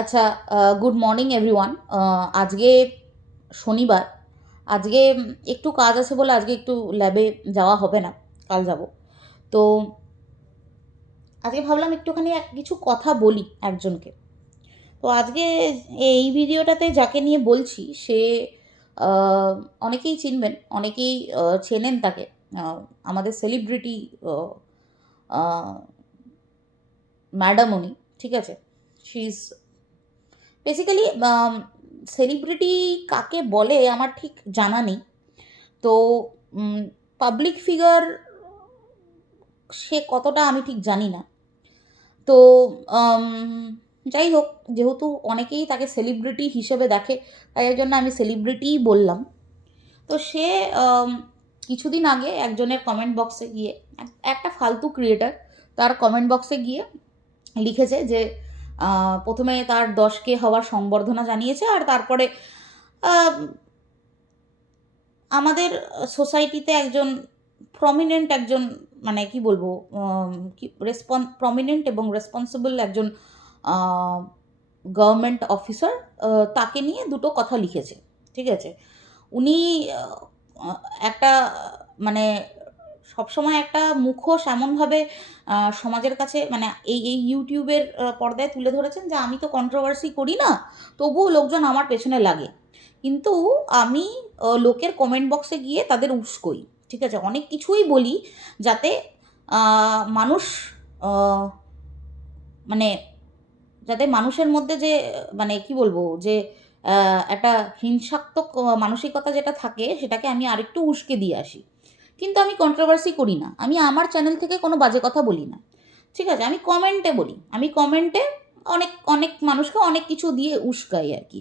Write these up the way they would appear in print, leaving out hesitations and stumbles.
আচ্ছা, good morning everyone. আজকে শনিবার। আজকে একটু কাজ আছে বলে আজকে একটু ল্যাবে যাওয়া হবে না, কাল যাব। তো আজকে ভাবলাম একটুখানি কিছু কথা বলি একজনকে। তো আজকে এই ভিডিওটাতে যাকে নিয়ে বলছি সে আহ, অনেকেই চিনবেন, অনেকেই চেনেন তাকে। আহ, আমাদের সেলিব্রিটি ম্যাডাম উনি, ঠিক আছে। শি ইজ বেসিক্যালি সেলিব্রিটি কাকে বলে আমার ঠিক জানা নেই। তো পাবলিক ফিগার সে কতটা আমি ঠিক জানি না। তো আম, যাই হোক, যেহেতু অনেকেই তাকে সেলিব্রিটি হিসেবে দেখে, তাই এর জন্য আমি সেলিব্রিটিই বললাম। তো সে আম, কিছুদিন আগে একজনের কমেন্ট বক্সে গিয়ে, একটা ফালতু ক্রিয়েটার, তার কমেন্ট বক্সে গিয়ে লিখেছে যে প্রথমে তার 10K হওয়ার সংবর্ধনা জানিয়েছে, আর তারপরে আহ, আমাদের সোসাইটিতে একজন প্রমিনেন্ট একজন, মানে কি বলবো, কি প্রমিনেন্ট এবং রেসপন্সিবল একজন গভর্নমেন্ট অফিসার, তাকে নিয়ে দুটো কথা লিখেছে, ঠিক আছে। উনি আহ, একটা মানে সবসময় একটা মুখোশ এমনভাবে সমাজের কাছে, মানে এই ইউটিউবের পর্দায় তুলে ধরেছেন যে আমি তো কন্ট্রোভার্সি করি না, তবুও লোকজন আমার পেছনে লাগে। কিন্তু আমি লোকের কমেন্ট বক্সে গিয়ে তাদের উস্কোই, ঠিক আছে, অনেক কিছুই বলি, যাতে মানুষ আহ, মানে যাতে মানুষের মধ্যে যে মানে কি বলবো যে একটা হিংসাত্মক মানসিকতা যেটা থাকে সেটাকে আমি আরেকটু উস্কে দিয়ে আসি। কিন্তু আমি কন্ট্রোভার্সি করি না, আমি আমার চ্যানেল থেকে কোনো বাজে কথা বলি না, ঠিক আছে। আমি কমেন্টে বলি, আমি কমেন্টে অনেক অনেক মানুষকে অনেক কিছু দিয়ে উস্কাই আর কি,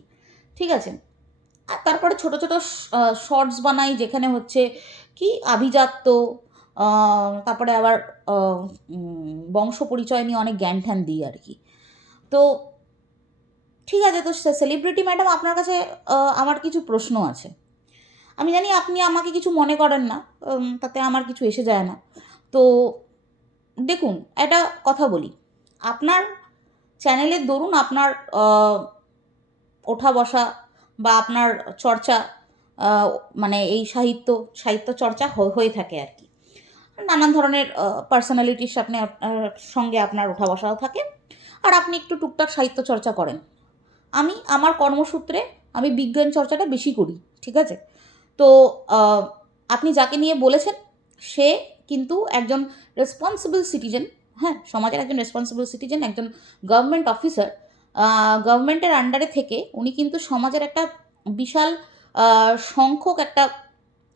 ঠিক আছে। আর তারপরে ছোট ছোট শর্টস বানাই, যেখানে হচ্ছে কি আভিজাত্য, তারপরে আবার বংশ পরিচয় নিয়ে অনেক জ্ঞান ঠ্যান দিই আর কি। তো ঠিক আছে, তো সেলিব্রিটি ম্যাডাম আপনার কাছে আমার কিছু প্রশ্ন আছে। আমি জানি আপনি আমাকে কিছু মনে করেন না, তাতে আমার কিছু এসে যায় না। তো দেখুন, একটা কথা বলি, আপনার চ্যানেলের দরুন আপনার ওঠা বসা বা আপনার চর্চা, আহ, মানে এই সাহিত্য সাহিত্য চর্চা হয়ে থাকে আর কি। নানান ধরনের পার্সোনালিটির সামনে সঙ্গে আপনার ওঠা বসাও থাকে, আর আপনি একটু টুকটাক সাহিত্য চর্চা করেন। আমি আমার কর্মসূত্রে আমি বিজ্ঞান চর্চাটা বেশি করি, ঠিক আছে। তো আহ, আপনি যাকে নিয়ে বলেছেন সে কিন্তু একজন রেসপন্সিবল সিটিজেন, হ্যাঁ, সমাজের একজন রেসপন্সিবল সিটিজেন, একজন গভর্নমেন্ট অফিসার। গভর্নমেন্টের আন্ডারে থেকে উনি কিন্তু সমাজের একটা বিশাল সংখ্যক একটা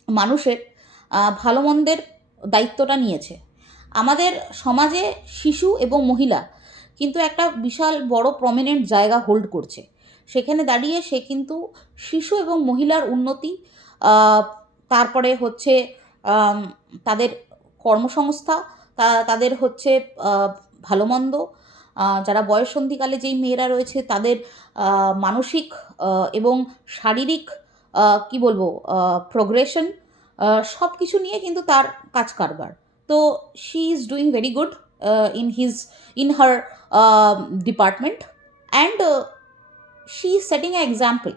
মানুষের ভালো মন্দের দায়িত্বটা নিয়েছে। আমাদের সমাজে শিশু এবং মহিলা কিন্তু একটা বিশাল বড় প্রমিনেন্ট জায়গা হোল্ড করছে। সেখানে দাঁড়িয়ে সে কিন্তু শিশু এবং মহিলার উন্নতি, আহ, তারপরে হচ্ছে আম, তাদের কর্মসংস্থা, তাদের হচ্ছে ভালো মন্দ, যারা বয়ঃসন্ধিকালে যেই মেয়েরা রয়েছে তাদের মানসিক এবং শারীরিক কি বলবো প্রোগ্রেশন, সব কিছু নিয়ে কিন্তু তার কাজ কারবার। তো she is doing very good in his in her department, and she is setting a example,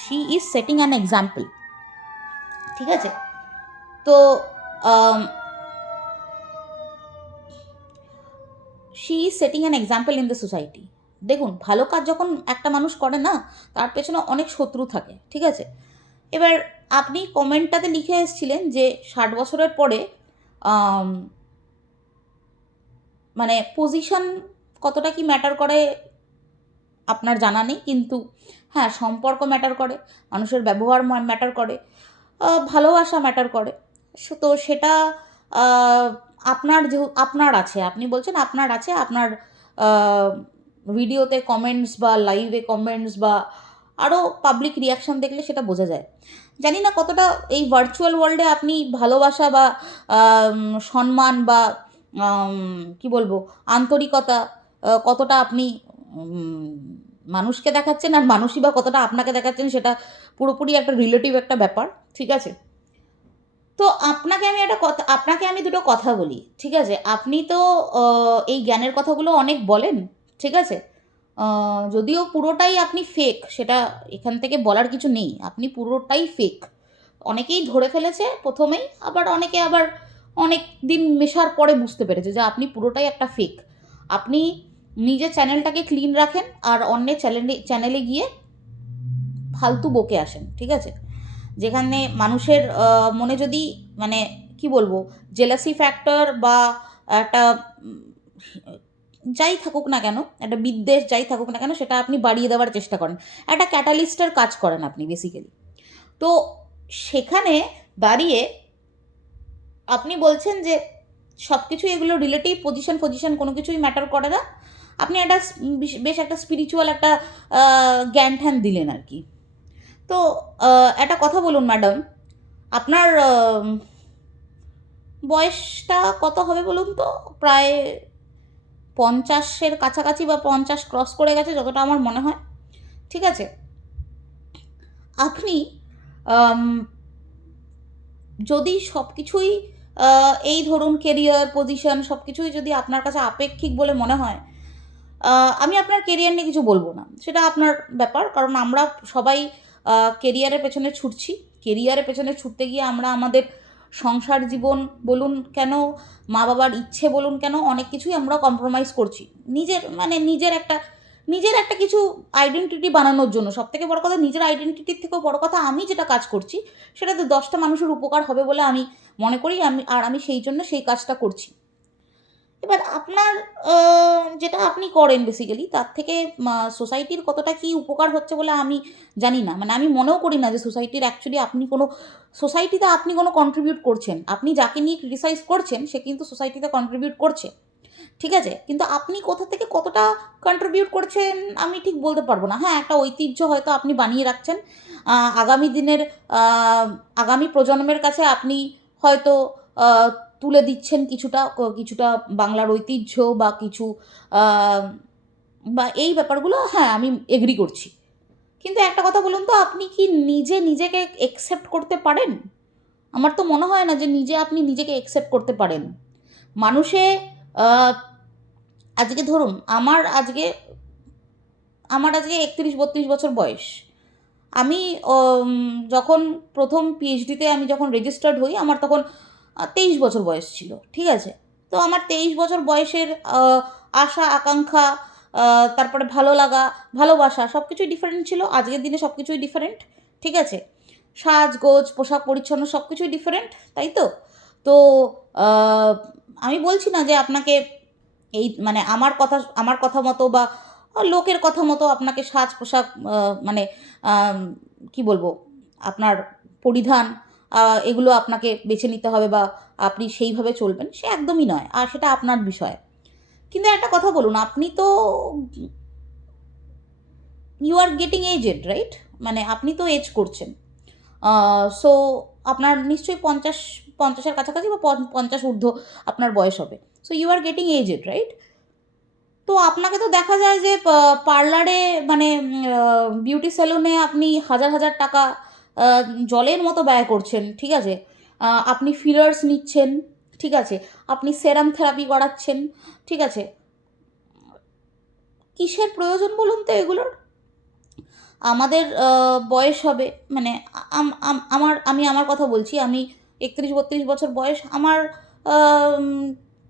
she is setting an example, ঠিক আছে। তো she is setting an example in the society. দেখুন, ভালো কাজ যখন একটা মানুষ করে না, তার পেছনে অনেক শত্রু থাকে, ঠিক আছে। এবার আপনি কমেন্টটাতে লিখে এসেছিলেন যে 60 বছরের পরে আম, মানে পজিশন কতটা কি ম্যাটার করে আপনার জানা নেই, কিন্তু হ্যাঁ, সম্পর্ক ম্যাটার করে, মানুষের ব্যবহার ম্যাটার করে, ভালোবাসা ম্যাটার করে। তো সেটা আহ, আপনার আপনার আছে, আপনি বলছেন আপনার আছে, আপনার ভিডিওতে কমেন্টস বা লাইভে কমেন্টস বা আরও পাবলিক রিয়াকশান দেখলে সেটা বোঝা যায়। জানি না কতটা এই ভার্চুয়াল ওয়ার্ল্ডে আপনি ভালোবাসা বা সম্মান বা কি বলবো আন্তরিকতা কতটা আপনি উম, মানুষকে দেখাচ্ছেন, আর মানুষই বা কতটা আপনাকে দেখাচ্ছেন, সেটা পুরোপুরি একটা রিলেটিভ একটা ব্যাপার, ঠিক আছে। তো আপনাকে আমি দুটো কথা বলি, ঠিক আছে। আপনি তো এই জ্ঞানের কথাগুলো অনেক বলেন, ঠিক আছে। যদিও পুরোটাই আপনি ফেক, সেটা এখান থেকে বলার কিছু নেই, আপনি পুরোটাই ফেক। অনেকেই ধরে ফেলেছে প্রথমেই, আবার অনেকে আবার অনেক দিন মেশার পরে বুঝতে পেরেছে যে আপনি পুরোটাই একটা ফেক। আপনি নিজের চ্যানেলটাকে ক্লিন রাখেন আর অন্যের চ্যানেলে গিয়ে ফালতু বকে আসেন, ঠিক আছে? যেখানে মানুষের মনে যদি মানে কি বলবো, জেলাসি ফ্যাক্টর বা একটা যাই থাকুক না কেন, একটা বিদ্বেষ যাই থাকুক না কেন, সেটা আপনি বাড়িয়ে দেওয়ার চেষ্টা করেন, একটা ক্যাটালিস্টের কাজ করেন আপনি বেসিক্যালি। তো সেখানে দাঁড়িয়ে আপনি বলছেন যে সব কিছুই এগুলো রিলেটিভ, পজিশন কোনো কিছুই ম্যাটার করে না। আপনি একটা বেশ একটা স্পিরিচুয়াল একটা জ্ঞান ঠ্যান দিলেন আর কি। তো একটা কথা বলুন ম্যাডাম, আপনার বয়সটা কত হবে বলুন তো? প্রায় 50-এর কাছাকাছি বা 50 ক্রস করে গেছে যতটা আমার মনে হয়, ঠিক আছে? আপনি যদি সব কিছুই এই ধরুন কেরিয়ার, পজিশন সব কিছুই যদি আপনার কাছে আপেক্ষিক বলে মনে হয়, আমি আপনার কেরিয়ার নিয়ে কিছু বলবো না, সেটা আপনার ব্যাপার। কারণ আমরা সবাই কেরিয়ারের পেছনে ছুটছি। কেরিয়ারের পেছনে ছুটতে গিয়ে আমরা আমাদের সংসার জীবন বলুন কেন, মা বাবার ইচ্ছে বলুন কেন, অনেক কিছুই আমরা কম্প্রোমাইজ করছি নিজের একটা কিছু আইডেন্টিটি বানানোর জন্য। সবথেকে বড় কথা, নিজের আইডেন্টিটির থেকেও বড় কথা, আমি যেটা কাজ করছি সেটাতে 10টা মানুষের উপকার হবে বলে আমি মনে করি, আমি সেই জন্য সেই কাজটা করছি। এবার আপনার যেটা আপনি করেন বেসিক্যালি, তার থেকে সোসাইটির কতটা কী উপকার হচ্ছে বলে আমি জানি না। মানে আমি মনেও করি না যে সোসাইটির অ্যাকচুয়ালি সোসাইটিতে আপনি কোনো কন্ট্রিবিউট করছেন। আপনি যাকে নিয়ে ক্রিটিসাইজ করছেন সে কিন্তু সোসাইটিতে কন্ট্রিবিউট করছে, ঠিক আছে? কিন্তু আপনি কোথা থেকে কতটা কন্ট্রিবিউট করছেন আমি ঠিক বলতে পারবো না। হ্যাঁ, একটা ঐতিহ্য হয়তো আপনি বানিয়ে রাখছেন। আগামী দিনের আগামী প্রজন্মের কাছে আপনি হয়তো তুলে দিচ্ছেন কিছুটা বাংলার ঐতিহ্য বা কিছু বা এই ব্যাপারগুলো, হ্যাঁ, আমি এগ্রি করছি। কিন্তু একটা কথা বলুন তো, আপনি কি নিজেকে একসেপ্ট করতে পারেন? আমার তো মনে হয় না যে আপনি নিজেকে একসেপ্ট করতে পারেন। মানুষে আজকে ধরুন আমার আজকে 31-32 বছর বয়স। আমি যখন প্রথম পিএইচডিতে আমি যখন রেজিস্টার্ড হই, আমার তখন 23 বছর বয়স ছিল, ঠিক আছে? তো আমার 23 বছর বয়সের আশা আকাঙ্ক্ষা, তারপরে ভালো লাগা, ভালোবাসা সব কিছুই ডিফারেন্ট ছিল। আজকের দিনে সব কিছুই ডিফারেন্ট, ঠিক আছে? সাজগোজ, পোশাক পরিচ্ছন্ন সব কিছুই ডিফারেন্ট, তাই তো? তো আমি বলছি না যে আপনাকে এই মানে আমার কথা মতো বা লোকের কথা মতো আপনাকে সাজ পোশাক মানে কি বলবো, আপনার পরিধান এগুলো আপনাকে বেছে নিতে হবে বা আপনি সেইভাবে চলবেন, সে একদমই নয়, আর সেটা আপনার বিষয়। কিন্তু একটা কথা বলুন, আপনি তো you are getting aged, right? মানে আপনি তো এজ করছেন। সো আপনার নিশ্চয়ই 50-এর কাছাকাছি বা 50 ঊর্ধ্ব আপনার বয়স হবে। So you are getting aged, right? তো আপনাকে তো দেখা যায় যে পার্লারে মানে বিউটি সেলুনে আপনি হাজার টাকা জলের মতো ব্যয় করছেন, ঠিক আছে? আপনি ফিলার্স নিচ্ছেন, ঠিক আছে? আপনি সেরাম থেরাপি করাচ্ছেন, ঠিক আছে? কিসের প্রয়োজন বলুন তো এগুলোর? আমাদের বয়স হবে মানে আমি আমার কথা বলছি, আমি 31-32 বছর বয়স। আমার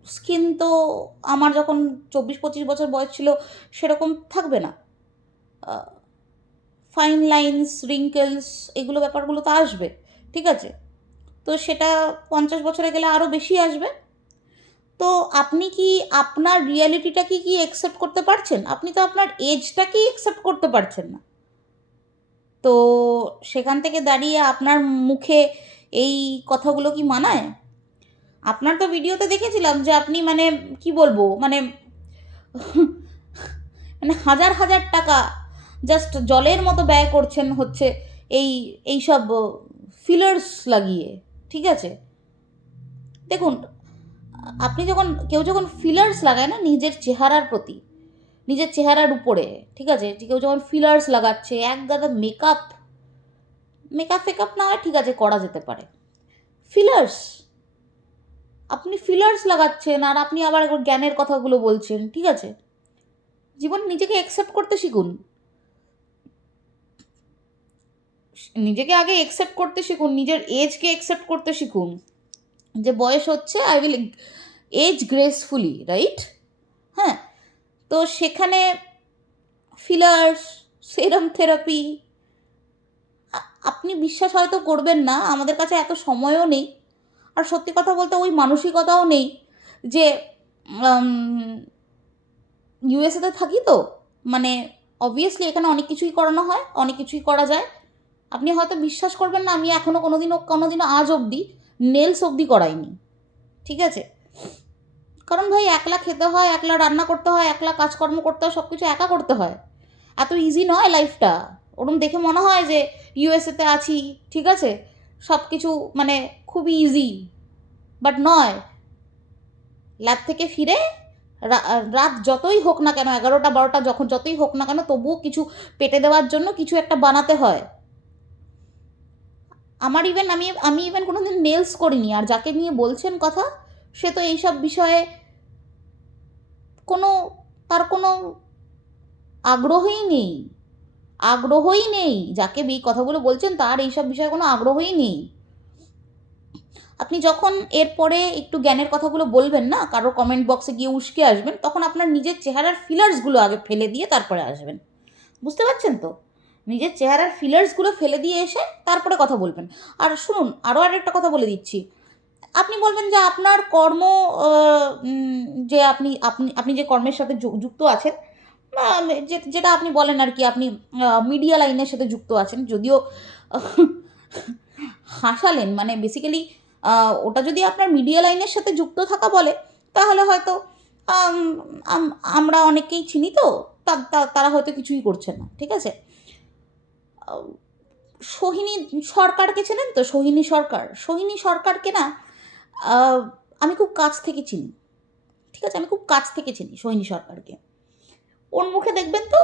স্কিন তো আমার যখন 24-25 বছর বয়স ছিল সেরকম থাকবে না। ফাইন লাইন্স, রিঙ্কেলস এগুলো ব্যাপারগুলো তো আসবে, ঠিক আছে? তো সেটা 50 বছরে গেলে আরও বেশি আসবে। তো আপনি কি আপনার রিয়ালিটিটাকে কি অ্যাকসেপ্ট করতে পারছেন? আপনি তো আপনার এজটাকেই অ্যাকসেপ্ট করতে পারছেন না। তো সেখান থেকে দাঁড়িয়ে আপনার মুখে এই কথাগুলো কি মানায়? আপনার তো ভিডিওতে দেখেছিলাম যে আপনি মানে কি বলবো, মানে মানে হাজার টাকা জাস্ট জলের মতো ব্যয় করছেন হচ্ছে এইসব ফিলার্স লাগিয়ে, ঠিক আছে? দেখুন, কেউ যখন ফিলার্স লাগায় না নিজের চেহারার প্রতি, নিজের চেহারার উপরে, ঠিক আছে? যে কেউ যখন ফিলার্স লাগাচ্ছে, এক গাদা মেকআপ না হয় ঠিক আছে, করা যেতে পারে। ফিলার্স, আপনি ফিলার্স লাগাচ্ছেন আর আপনি আবার একবার জ্ঞানের কথাগুলো বলছেন, ঠিক আছে? জীবন নিজেকে অ্যাকসেপ্ট করতে শিখুন, নিজেকে আগে অ্যাকসেপ্ট করতে শিখুন, নিজের এজকে অ্যাকসেপ্ট করতে শিখুন, যে বয়স হচ্ছে, I will age gracefully, right? হ্যাঁ, তো সেখানে ফিলার্স, সেরাম থেরাপি, আপনি বিশ্বাস হয়তো করবেন না, আমাদের কাছে এত সময়ও নেই, আর সত্যি কথা বলতে ওই মানসিকতাও নেই যে ইউএসএতে থাকি তো, মানে অবভিয়াসলি এখানে অনেক কিছুই করানো হয়, অনেক কিছুই করা যায়। আপনি হয়তো বিশ্বাস করবেন না, আমি এখনও কোনোদিনও আজ অবধি নেলস অবধি করাইনি, ঠিক আছে? কারণ ভাই একলা খেতে হয়, একলা রান্না করতে হয়, একলা কাজকর্ম করতে হয়, সব কিছু একা করতে হয়, এত ইজি নয় লাইফটা। ওরম দেখে মনে হয় যে ইউএসএতে আছি, ঠিক আছে, সব কিছু মানে খুবই ইজি, বাট নয়। ল্যাব থেকে ফিরে রাত যতই হোক না কেন, 11টা 12টা যতই হোক না কেন, তবুও কিছু পেটে দেওয়ার জন্য কিছু একটা বানাতে হয়। আমার ইভেন আমি ইভেন কোনো দিন নেলস করিনি, আর যাকে নিয়ে বলছেন কথা, সে তো এইসব বিষয়ে তার কোনো আগ্রহই নেই। যাকে এই কথাগুলো বলছেন তার এইসব বিষয়ে কোনো আগ্রহই নেই। আপনি যখন এরপরে একটু জ্ঞানের কথাগুলো বলবেন না, কারো কমেন্ট বক্সে গিয়ে উস্কে আসবেন, তখন আপনার নিজের চেহারার ফিলার্সগুলো আগে ফেলে দিয়ে তারপরে আসবেন। বুঝতে পারছেন তো? নিজের চেহারার ফিলার্সগুলো ফেলে দিয়ে এসে তারপরে কথা বলবেন। আর শুনুন, আরও আরেকটা কথা বলে দিচ্ছি। আপনি বলবেন যে আপনার কর্ম, যে আপনি আপনি আপনি যে কর্মের সাথে যুক্ত আছেন, যেটা আপনি বলেন আর কি, আপনি মিডিয়া লাইনের সাথে যুক্ত আছেন, যদিও হাসালেন, মানে বেসিক্যালি ওটা যদি আপনার মিডিয়া লাইনের সাথে যুক্ত থাকা বলে, তাহলে হয়তো আমরা অনেকেই চিনি তো, তারা হয়তো কিছুই করছে না, ঠিক আছে? সোহিনী সরকারকে চেনেন তো? সোহিনী সরকারকে না আমি খুব কাছ থেকে চিনি, ঠিক আছে? আমি খুব কাছ থেকে চিনি সোহিনী সরকারকে। ওর মুখে দেখবেন তো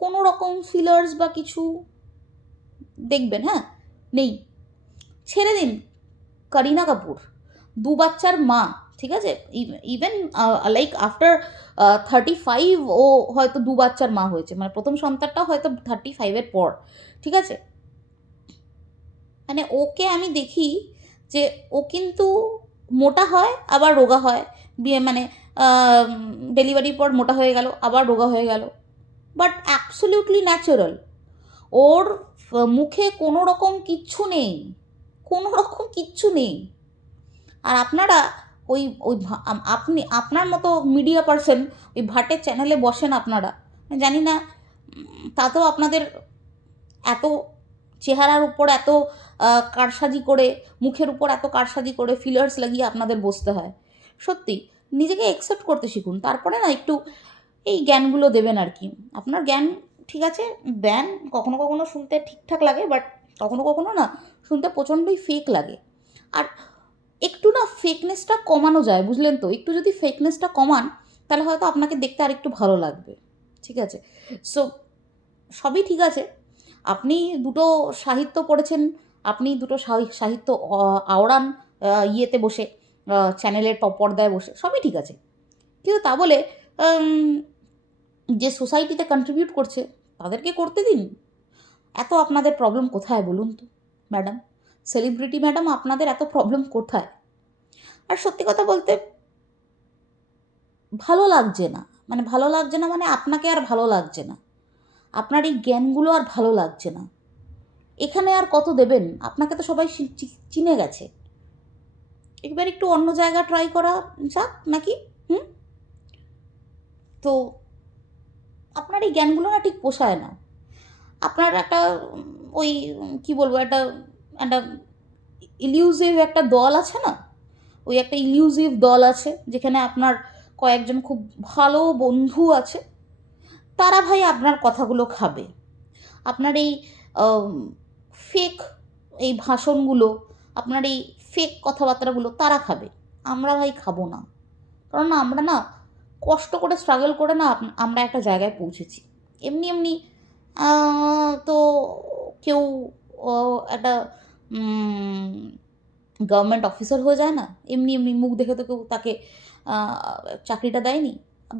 কোনো রকম ফিলার্স বা কিছু দেখবেন, হ্যাঁ, নেই। ছেড়ে দিন, করিনা কাপুর 2 বাচ্চার মা, ঠিক আছে? ইভেন লাইক আফটার 35 ও হয়তো 2 বাচ্চার মা হয়েছে, মানে প্রথম সন্তানটাও হয়তো 35-এর পর, ঠিক আছে? মানে ওকে আমি দেখি যে ও কিন্তু মোটা হয় আবার রোগা হয়, মানে ডেলিভারির পর মোটা হয়ে গেল, আবার রোগা হয়ে গেল, বাট অ্যাবসলিউটলি ন্যাচারাল। ওর মুখে কোনো রকম কিচ্ছু নেই। আর আপনারা ওই ওই আপনার মতো মিডিয়া পার্সন ওই ভাটের চ্যানেলে বসেন আপনারা, জানি না, তাতেও আপনাদের এত চেহারার উপর এত কারসাজি করে, মুখের উপর এত কারসাজি করে, ফিলার্স লাগিয়ে আপনাদের বসতে হয়। সত্যি নিজেকে অ্যাকসেপ্ট করতে শিখুন, তারপরে না একটু এই জ্ঞানগুলো দেবেন আর কি। আপনার জ্ঞান ঠিক আছে দেন, কখনো কখনো শুনতে ঠিকঠাক লাগে, বাট কখনো কখনো না শুনতে প্রচণ্ডই ফেক লাগে। আর একটু না ফেকনেসটা কমানো যায়, বুঝলেন তো? একটু যদি ফেকনেসটা কমান, তাহলে হয়তো আপনাকে দেখতে আর একটু ভালো লাগবে, ঠিক আছে? সো সবই ঠিক আছে, আপনি দুটো সাহিত্য পড়েছেন, আপনি দুটো সাহিত্য আওড়ান ইয়েতে বসে, চ্যানেলের পর্দায় বসে, সবই ঠিক আছে, কিন্তু তা বলে যে সোসাইটিতে কন্ট্রিবিউট করছে তাদেরকে করতে দিন। এত আপনাদের প্রবলেম কোথায় বলুন তো ম্যাডাম? সেলিব্রিটি ম্যাডাম, আপনাদের এত প্রবলেম কোথায়? আর সত্যি কথা বলতে ভালো লাগছে না, মানে আপনাকে আর ভালো লাগছে না, আপনার এই জ্ঞানগুলো আর ভালো লাগছে না। এখানে আর কত দেবেন? আপনাকে তো সবাই চিনে গেছে। একবার একটু অন্য জায়গা ট্রাই করা যাক নাকি? তো আপনার এই জ্ঞানগুলো না ঠিক পোষায় না। আপনার একটা ওই কি বলবো, একটা একটা ইলিউজিভ একটা দল আছে না, ওই একটা ইলিউজিভ দল আছে যেখানে আপনার কয়েকজন খুব ভালো বন্ধু আছে, তারা ভাই আপনার কথাগুলো খাবে। আপনার এই ফেক এই ভাষণগুলো, আপনার এই ফেক কথাবার্তাগুলো তারা খাবে। আমরা ভাই খাবো না, কারণ না আমরা না কষ্ট করে স্ট্রাগল করে না আমরা একটা জায়গায় পৌঁছেছি। এমনি তো কেউ একটা গভর্নমেন্ট অফিসার হয়ে যায় না, এমনি মুখ দেখে তো কেউ তাকে চাকরিটা দেয়নি।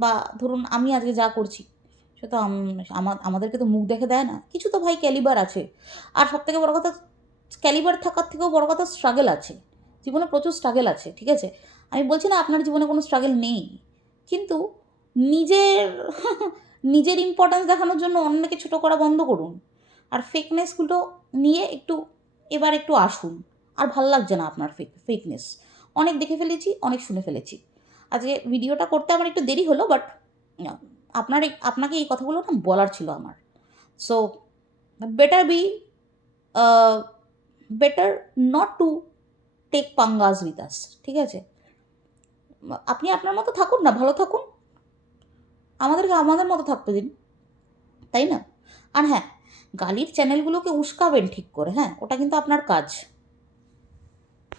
বা ধরুন আমি আজকে যা করছি, সে তো আমাদেরকে তো মুখ দেখে দেয় না। কিছু তো ভাই ক্যালিবার আছে। আর সবথেকে বড় কথা, ক্যালিবার থাকার থেকেও বড় কথা স্ট্রাগল আছে। জীবনে প্রচুর স্ট্রাগল আছে, ঠিক আছে? আমি বলছি না আপনার জীবনে কোনো স্ট্রাগল নেই। কিন্তু নিজের নিজের ইম্পর্ট্যান্স দেখানোর জন্য অন্যকে ছোটো করা বন্ধ করুন। আর ফেকনেসগুলো নিয়ে এবার একটু আসুন। আর ভাল লাগছে না আপনার ফেকনেস। অনেক দেখে ফেলেছি, অনেক শুনে ফেলেছি। আজকে ভিডিওটা করতে আমার একটু দেরি হলো, বাট আপনাকে এই কথাগুলো না বলার ছিল আমার। So better be better not to take পাঙ্গাস উইথ আস, ঠিক আছে? আপনি আপনার মতো থাকুন না, ভালো থাকুন, আমাদেরকে আমাদের মতো থাকতে দিন, তাই না? আর হ্যাঁ, গালির চ্যানেলগুলোকে উস্কাবেন ঠিক করে, হ্যাঁ, ওটা কিন্তু আপনার কাজ।